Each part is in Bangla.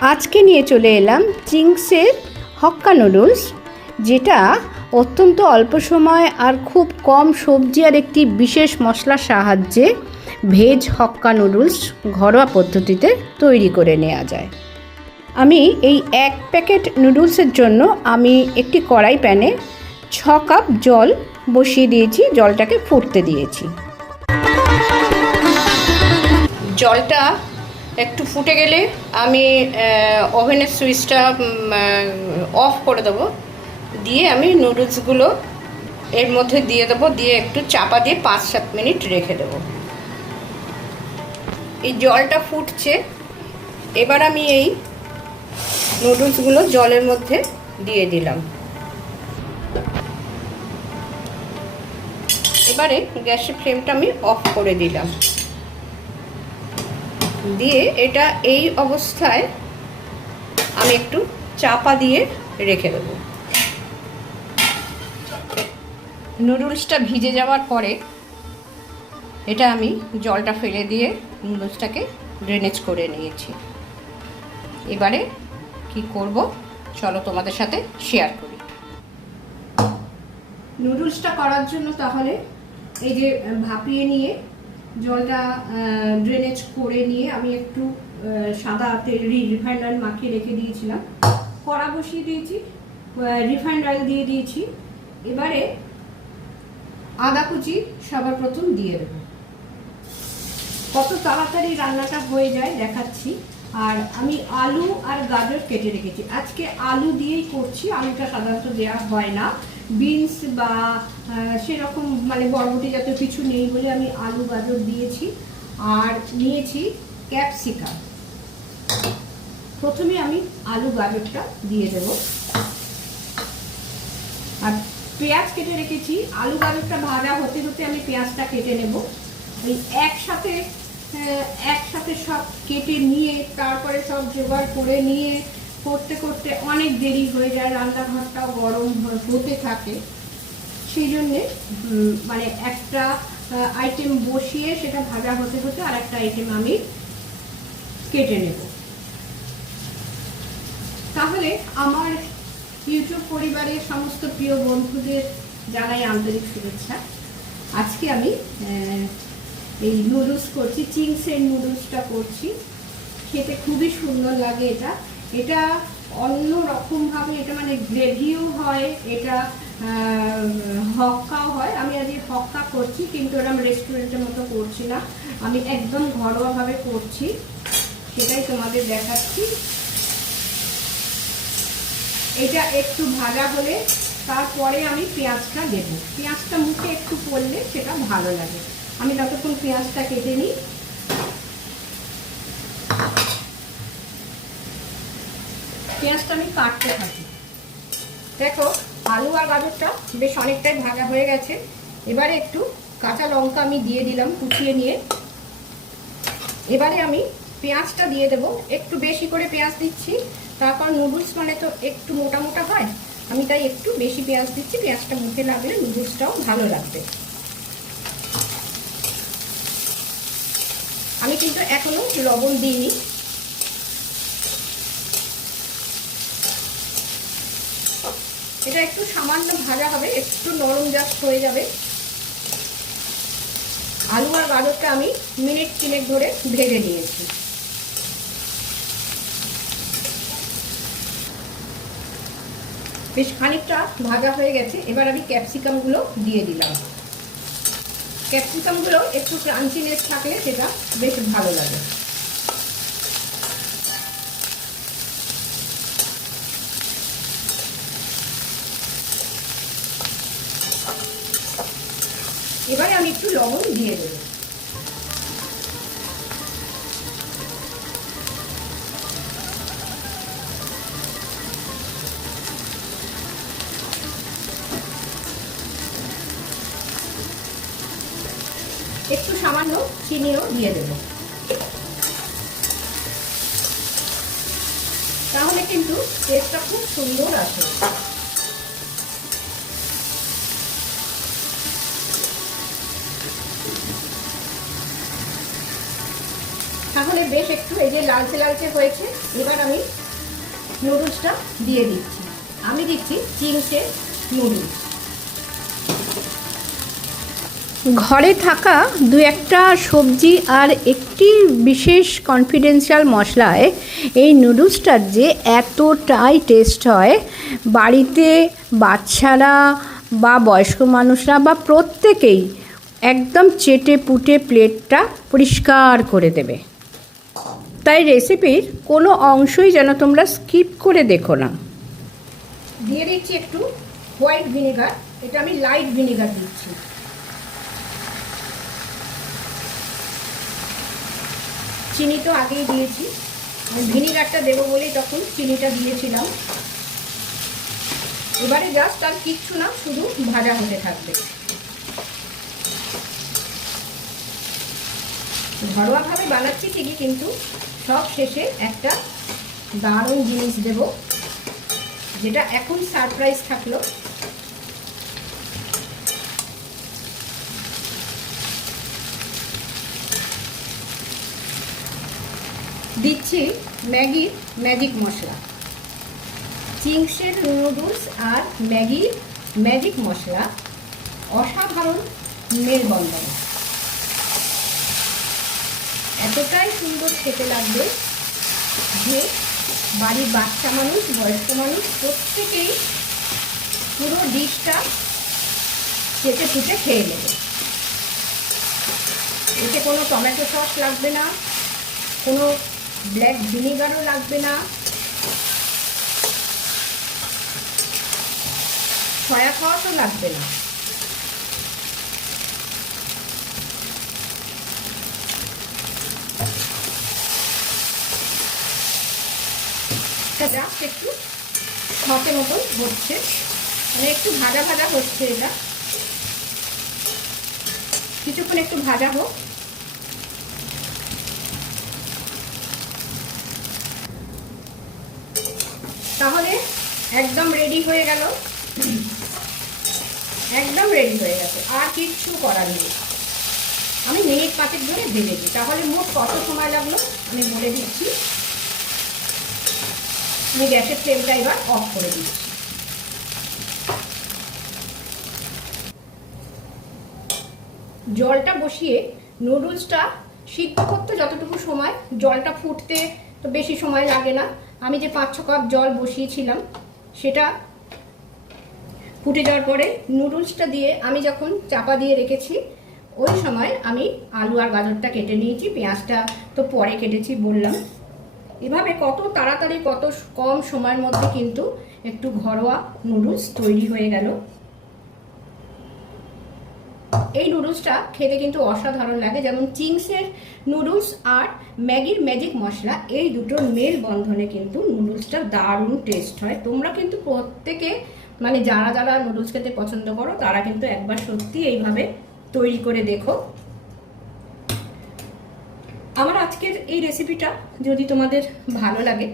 আজকে নিয়ে চলে এলাম চিংসের হক্কা নুডলস, যেটা অত্যন্ত অল্প সময় আর খুব কম সবজি আর একটি বিশেষ মশলার সাহায্যে ভেজ হক্কা নুডলস ঘরোয়া পদ্ধতিতে তৈরি করে নেওয়া যায়। আমি এই এক প্যাকেট নুডলসের জন্য আমি একটি কড়াই প্যানে 6 কাপ জল বসিয়ে দিয়েছি, জলটাকে ফুটতে দিয়েছি। জলটা একটু ফুটে গেলে আমি ওভেনের সুইচটা অফ করে দেবো, দিয়ে আমি নুডলসগুলো এর মধ্যে দিয়ে দেবো, দিয়ে একটু চাপা দিয়ে 5-7 মিনিট রেখে দেবো। এই জলটা ফুটছে, এবার আমি এই নুডলসগুলো জলের মধ্যে দিয়ে দিলাম। এবারে গ্যাসের ফ্লেমটা আমি অফ করে দিলাম, দিয়ে এটা এই অবস্থায় আমি একটু চাপা দিয়ে রেখে দেবো। নুডলসটা ভিজে যাওয়ার পরে এটা আমি জলটা ফেলে দিয়ে নুডলসটাকে ড্রেনেজ করে নিয়েছি। এবারে কি করব চলো তোমাদের সাথে শেয়ার করি। নুডলসটা করার জন্য তাহলে এই যে ভাপিয়ে নিয়ে জলটা ড্রেনেজ করে নিয়ে আমি একটু সাদা তেল রিফাইন্ড অয়েল মাখিয়ে রেখে দিয়েছিলাম। কড়া বসিয়ে দিয়েছি, রিফাইন্ড অয়েল দিয়ে দিয়েছি। এবারে আদা কুচি সবার প্রথম দিয়ে দেব। কত তাড়াতাড়ি রান্নাটা হয়ে যায় দেখাচ্ছি। আর আমি আলু আর গাজর কেটে রেখেছি, আজকে আলু দিয়েই করছি। আলুটা সাধারণত দেওয়া হয় না, বিনস বা সেরকম মানে বরবটি জাতীয় কিছু নেই বলে আমি আলু গাজর দিয়েছি। আর নিয়েছি ক্যাপসিকাম। প্রথমে আমি আলু গাজরটা দিয়ে দেব। আর পেঁয়াজ কেটে রেখেছি। আলু গাজরটা ভাজা হতে হতে আমি পেঁয়াজটা কেটে নেব। ওই একসাথে সব কেটে নিয়ে তারপরে সব জোগাড় করে নিয়ে করতে করতে অনেক দেরি হয়ে যায়, রান্নাঘরটাও গরম হতে থাকে। সেই জন্যে মানে একটা আইটেম বসিয়ে সেটা ভাজা হতে হতে আর একটা আইটেম আমি কেটে নেব। তাহলে আমার ইউটিউব পরিবারের সমস্ত প্রিয় বন্ধুদের জানাই আন্তরিক শুভেচ্ছা। আজকে আমি এই নুডলস করছি, চিংসের নুডলসটা করছি। খেতে খুবই সুন্দর লাগে এটা। এটা অন্য রকমভাবে, এটা মানে গ্রেভিও হয়, এটা হক্কাও হয়। আমি আজকে হক্কা করছি, কিন্তু এরকম রেস্টুরেন্টের মতো করছি না, আমি একদম ঘরোয়াভাবে করছি, সেটাই তোমাদের দেখাচ্ছি। এটা একটু ভাজা হলে তারপরে আমি পেঁয়াজটা দেব। পেঁয়াজটা মুখে একটু পড়লে সেটা ভালো লাগে। আমি ততক্ষণ পেঁয়াজটা কেটে নিই। পেঁয়াজটা আমি কাটতে থাকি। দেখো আলু আর গাজরটা বেশ অনেকটাই ভাজা হয়ে গেছে। এবারে একটু কাঁচা লঙ্কা আমি দিয়ে দিলাম কুচিয়ে নিয়ে। এবারে আমি পেঁয়াজটা দিয়ে দেব। একটু বেশি করে পেঁয়াজ দিচ্ছি, তারপর নুডলস মানে তো একটু মোটা মোটা হয়, আমি তাই একটু বেশি পেঁয়াজ দিচ্ছি। পেঁয়াজটা মুখে লাগলে নুডলসটাও ভালো লাগবে। আমি কিন্তু এখনো লবণ দিইনি। এটা একটু সামান্য ভাজা হবে, একটু নরম জাস্ট হয়ে যাবে। আলু আর গাজরটা আমি মিনিট 3 ধরে ভেজে নিয়েছি। বেশ খানিকটা ভাজা হয়ে গেছে। এবার আমি ক্যাপসিকামগুলো দিয়ে দিলাম। ক্যাপসিকামগুলো একটু ক্রাঞ্চিনেস থাকলে সেটা বেশ ভালো লাগে। এবারে আমি একটু লবণ দিয়ে দেব। একটু সামান্য চিনিও দিয়ে দেব, তাহলে কিন্তু টেস্টটা খুব সুন্দর আসে। তাহলে বেশ একটু এই যে লালচে লালচে হয়েছে। এবার আমি নুডলসটা দিয়ে দিচ্ছি। আমি দিচ্ছি চিংসের নুডলস। ঘরে থাকা দু একটা সবজি আর একটি বিশেষ কনফিডেন্সিয়াল মশলায় এই নুডলসটার যে এতটাই টেস্ট হয়, বাড়িতে বাচ্চারা বা বয়স্ক মানুষরা বা প্রত্যেকেই একদম চেটে পুটে প্লেটটা পরিষ্কার করে দেবে। তাই রেসিপির কোনো অংশই যেন তোমরা স্কিপ করে দেখো না। দিয়ে দিচ্ছি একটু হোয়াইট ভিনেগার। এটা আমি লাইট ভিনেগার দিচ্ছি। চিনি তো আগেই দিয়েছি, আমি ভিনেগারটা দেবো বলেই তখন চিনিটা দিয়েছিলাম। এবারে জাস্ট আর কিচ্ছু না, শুধু ভাজা হতে থাকবে। ঘরোয়াভাবে বানাচ্ছি ঠিকই, কিন্তু সব শেষে একটা দারুণ জিনিস দেব, যেটা এখন সারপ্রাইজ থাকলো। দিচ্ছি ম্যাগির ম্যাজিক মশলা। চিংসের নুডলস আর ম্যাগির ম্যাজিক মশলা অসাধারণ মেলবন্ধন। এতটাই সুন্দর খেতে লাগবে যে বাড়ির বাচ্চা মানুষ, বয়স্ক মানুষ প্রত্যেকেই পুরো ডিশটা চেটে পুটে খেয়ে নেবে। এতে কোনো টমেটো সস লাগবে না, কোনো ব্ল্যাক ভিনেগারও লাগবে না, সয়া সসও লাগবে না। জাস্ট একটু সসের মতন হচ্ছে, মানে একটু ভাজা ভাজা হচ্ছে। এটা কিছুক্ষণ একটু ভাজা হোক। তাহলে একদম রেডি হয়ে গেল, একদম রেডি হয়ে গেছে, আর কিচ্ছু করার নেই। আমি মিনিট 5 ধরে ভেজেছি। তাহলে মোট কত সময় লাগলো আমি বলে দিচ্ছি। আমি গ্যাসের ফ্লেমটা এবার অফ করে দিচ্ছি। জলটা বসিয়ে নুডলসটা সিদ্ধ করতে যতটুকু সময়, জলটা ফুটতে তো বেশি সময় লাগে না। আমি যে 5-6 কাপ জল বসিয়েছিলাম, সেটা ফুটে যাওয়ার পরে নুডলসটা দিয়ে আমি যখন চাপা দিয়ে রেখেছি, ওই সময় আমি আলু আর গাজরটা কেটে নিয়েছি। পেঁয়াজটা তো পরে কেটেছি বললাম। এভাবে কত তাড়াতাড়ি, কত কম সময়ের মধ্যে কিন্তু একটু ঘরোয়া নুডলস তৈরি হয়ে গেল। এই নুডলসটা খেতে কিন্তু অসাধারণ লাগে। যেমন চিংসের নুডলস আর ম্যাগির ম্যাজিক মশলা, এই দুটোর মেল বন্ধনে কিন্তু নুডলসটা দারুণ টেস্ট হয়। তোমরা কিন্তু প্রত্যেকে, মানে যারা যারা নুডলস খেতে পছন্দ করো, তারা কিন্তু একবার সত্যি এইভাবে তৈরি করে দেখো। আমার আজকের এই রেসিপিটা যদি তোমাদের ভালো লাগে,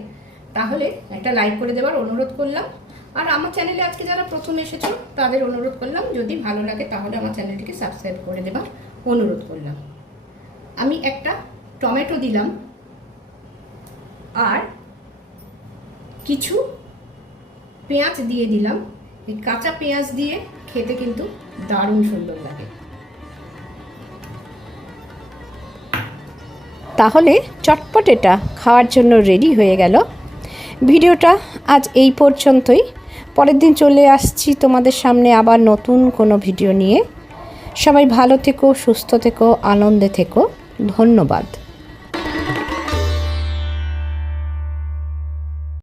তাহলে একটা লাইক করে দেওয়ার অনুরোধ করলাম। আর আমার চ্যানেলে আজকে যারা প্রথম এসেছো, তাদের অনুরোধ করলাম, যদি ভালো লাগে তাহলে আমার চ্যানেলটিকে সাবস্ক্রাইব করে দেওয়ার অনুরোধ করলাম। আমি একটা টমেটো দিলাম আর কিছু পেঁয়াজ দিয়ে দিলাম। এই কাঁচা পেঁয়াজ দিয়ে খেতে কিন্তু দারুণ সুন্দর লাগে। তাহলে চটপট এটা খাওয়ার জন্য রেডি হয়ে গেল। ভিডিওটা আজ এই পর্যন্তই। পরের দিন চলে আসছি তোমাদের সামনে আবার নতুন কোনো ভিডিও নিয়ে। সবাই ভালো থেকো, সুস্থ থেকো, আনন্দে থেকো। ধন্যবাদ।